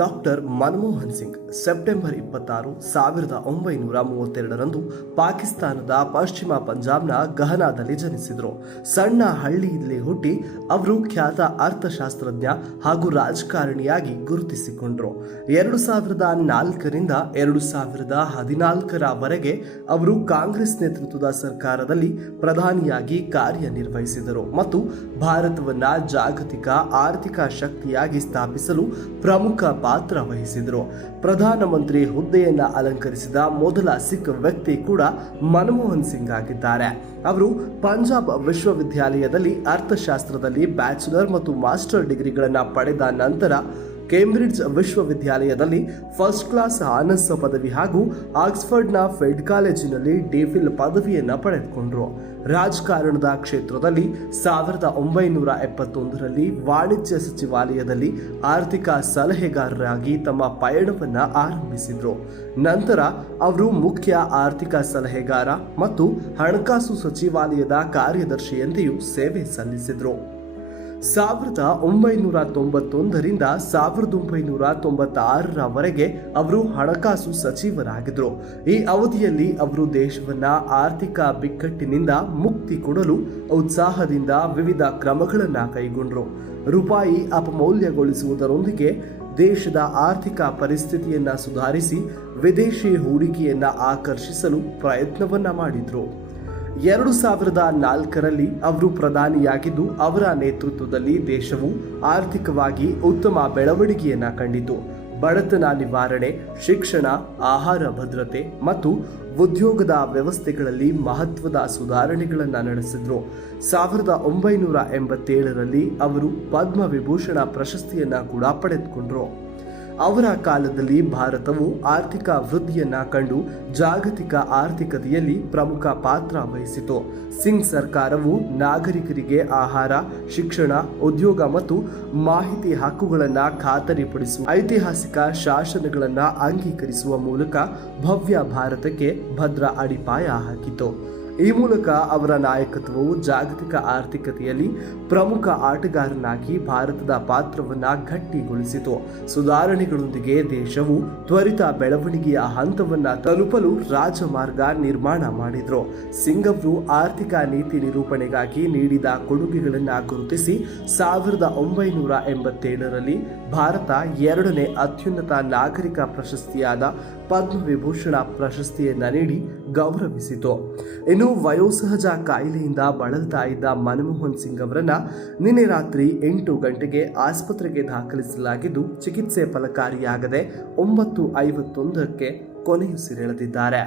Doctor Manmohan Singh September 26, 1932ರಂದು ಪಾಕಿಸ್ತಾನದ ಪಶ್ಚಿಮ ಪಂಜಾಬ್ನ ಗಹನಾದಲ್ಲಿ ಜನಿಸಿದರು. ಸಣ್ಣ ಹಳ್ಳಿಯಲ್ಲಿ ಹುಟ್ಟಿ ಅವರು ಖ್ಯಾತ ಅರ್ಥಶಾಸ್ತ್ರಜ್ಞ ಹಾಗೂ ರಾಜಕಾರಣಿಯಾಗಿ ಗುರುತಿಸಿಕೊಂಡರು. 2004ರಿಂದ 2014ರವರೆಗೆ ಅವರು ಕಾಂಗ್ರೆಸ್ ನೇತೃತ್ವದ ಸರ್ಕಾರದಲ್ಲಿ ಪ್ರಧಾನಿಯಾಗಿ ಕಾರ್ಯನಿರ್ವಹಿಸಿದರು ಮತ್ತು ಭಾರತವನ್ನ ಜಾಗತಿಕ ಆರ್ಥಿಕ ಶಕ್ತಿಯಾಗಿ ಸ್ಥಾಪಿಸಲು ಪ್ರಮುಖ ಪಾತ್ರ ವಹಿಸಿದರು. ಪ್ರಧಾನಮಂತ್ರಿ ಹುದ್ದೆಯನ್ನು ಅಲಂಕರಿಸಿದ ಮೊದಲ ಸಿಖ್ ವ್ಯಕ್ತಿ ಕೂಡ ಮನಮೋಹನ್ ಸಿಂಗ್ ಆಗಿದ್ದಾರೆ. ಅವರು ಪಂಜಾಬ್ ವಿಶ್ವವಿದ್ಯಾಲಯದಲ್ಲಿ ಅರ್ಥಶಾಸ್ತ್ರದಲ್ಲಿ ಬ್ಯಾಚುಲರ್ ಮತ್ತು ಮಾಸ್ಟರ್ ಡಿಗ್ರಿಗಳನ್ನು ಪಡೆದ ನಂತರ ಕೇಂಬ್ರಿಡ್ಜ್ ವಿಶ್ವವಿದ್ಯಾಲಯದಲ್ಲಿ ಫಸ್ಟ್ ಕ್ಲಾಸ್ ಆನರ್ಸ್ ಪದವಿ ಹಾಗೂ ಆಕ್ಸ್ಫರ್ಡ್ನ ಫೆಡ್ ಕಾಲೇಜಿನಲ್ಲಿ ಡಿಫಿಲ್ ಪದವಿಯನ್ನು ಪಡೆದುಕೊಂಡರು. ರಾಜಕಾರಣದ ಕ್ಷೇತ್ರದಲ್ಲಿ 1971ರಲ್ಲಿ ವಾಣಿಜ್ಯ ಸಚಿವಾಲಯದಲ್ಲಿ ಆರ್ಥಿಕ ಸಲಹೆಗಾರರಾಗಿ ತಮ್ಮ ಪಯಣವನ್ನು ಆರಂಭಿಸಿದರು. ನಂತರ ಅವರು ಮುಖ್ಯ ಆರ್ಥಿಕ ಸಲಹೆಗಾರ ಮತ್ತು ಹಣಕಾಸು ಸಚಿವಾಲಯದ ಕಾರ್ಯದರ್ಶಿಯಂತೆಯೂ ಸೇವೆ ಸಲ್ಲಿಸಿದರು. 1991ರಿಂದ 1996ರವರೆಗೆ ಅವರು ಹಣಕಾಸು ಸಚಿವರಾಗಿದ್ದರು. ಈ ಅವಧಿಯಲ್ಲಿ ಅವರು ದೇಶವನ್ನ ಆರ್ಥಿಕ ಬಿಕ್ಕಟ್ಟಿನಿಂದ ಮುಕ್ತಿ ಕೊಡಲು ಉತ್ಸಾಹದಿಂದ ವಿವಿಧ ಕ್ರಮಗಳನ್ನು ಕೈಗೊಂಡರು. ರೂಪಾಯಿ ಅಪಮೌಲ್ಯಗೊಳಿಸುವುದರೊಂದಿಗೆ ದೇಶದ ಆರ್ಥಿಕ ಪರಿಸ್ಥಿತಿಯನ್ನು ಸುಧಾರಿಸಿ ವಿದೇಶಿ ಹೂಡಿಕೆಯನ್ನು ಆಕರ್ಷಿಸಲು ಪ್ರಯತ್ನವನ್ನ ಮಾಡಿದರು. 2004ರಲ್ಲಿ ಅವರು ಪ್ರಧಾನಿಯಾಗಿದ್ದು ಅವರ ನೇತೃತ್ವದಲ್ಲಿ ದೇಶವು ಆರ್ಥಿಕವಾಗಿ ಉತ್ತಮ ಬೆಳವಣಿಗೆಯನ್ನು ಕಂಡಿತು. ಬಡತನ ನಿವಾರಣೆ, ಶಿಕ್ಷಣ, ಆಹಾರ ಭದ್ರತೆ ಮತ್ತು ಉದ್ಯೋಗದ ವ್ಯವಸ್ಥೆಗಳಲ್ಲಿ ಮಹತ್ವದ ಸುಧಾರಣೆಗಳನ್ನು ನಡೆಸಿದರು. 1987ರಲ್ಲಿ ಅವರು ಪದ್ಮವಿಭೂಷಣ ಪ್ರಶಸ್ತಿಯನ್ನು ಕೂಡ ಪಡೆದುಕೊಂಡರು. ಅವರ ಕಾಲದಲ್ಲಿ ಭಾರತವು ಆರ್ಥಿಕ ವೃದ್ಧಿಯನ್ನ ಕಂಡು ಜಾಗತಿಕ ಆರ್ಥಿಕತೆಯಲ್ಲಿ ಪ್ರಮುಖ ಪಾತ್ರ ವಹಿಸಿತು. ಸಿಂಗ್ ಸರ್ಕಾರವು ನಾಗರಿಕರಿಗೆ ಆಹಾರ, ಶಿಕ್ಷಣ, ಉದ್ಯೋಗ ಮತ್ತು ಮಾಹಿತಿ ಹಕ್ಕುಗಳನ್ನು ಖಾತರಿಪಡಿಸುವ ಐತಿಹಾಸಿಕ ಶಾಸನಗಳನ್ನು ಅಂಗೀಕರಿಸುವ ಮೂಲಕ ಭವ್ಯ ಭಾರತಕ್ಕೆ ಭದ್ರ ಅಡಿಪಾಯ ಹಾಕಿತು. ಈ ಮೂಲಕ ಅವರ ನಾಯಕತ್ವವು ಜಾಗತಿಕ ಆರ್ಥಿಕತೆಯಲ್ಲಿ ಪ್ರಮುಖ ಆಟಗಾರನಾಗಿ ಭಾರತದ ಪಾತ್ರವನ್ನು ಗಟ್ಟಿಗೊಳಿಸಿತು. ಸುಧಾರಣೆಗಳೊಂದಿಗೆ ದೇಶವು ತ್ವರಿತ ಬೆಳವಣಿಗೆಯ ಹಂತವನ್ನು ತಲುಪಲು ರಾಜಮಾರ್ಗ ನಿರ್ಮಾಣ ಮಾಡಿದರು. ಸಿಂಗ್ ಅವರು ಆರ್ಥಿಕ ನೀತಿ ನಿರೂಪಣೆಗಾಗಿ ನೀಡಿದ ಕೊಡುಗೆಗಳನ್ನು ಗುರುತಿಸಿ 1987ರಲ್ಲಿ ಭಾರತ 2ನೇ ಅತ್ಯುನ್ನತ ನಾಗರಿಕ ಪ್ರಶಸ್ತಿಯಾದ ಪದ್ಮವಿಭೂಷಣ ಪ್ರಶಸ್ತಿಯನ್ನು ನೀಡಿ ಗೌರವಿಸಿತು. ಇನ್ನು ವಯೋಸಹಜ ಕಾಯಿಲೆಯಿಂದ ಬಳಲ್ತಾ ಇದ್ದ ಮನಮೋಹನ್ ಸಿಂಗ್ ಅವರನ್ನ ನಿನ್ನೆ ರಾತ್ರಿ 8 ಗಂಟೆಗೆ ಆಸ್ಪತ್ರೆಗೆ ದಾಖಲಿಸಲಾಗಿದ್ದು ಚಿಕಿತ್ಸೆ ಫಲಕಾರಿಯಾಗದೆ 9:51ಕ್ಕೆ ಕೊನೆಯುಸಿರೆಳೆದಿದ್ದಾರೆ.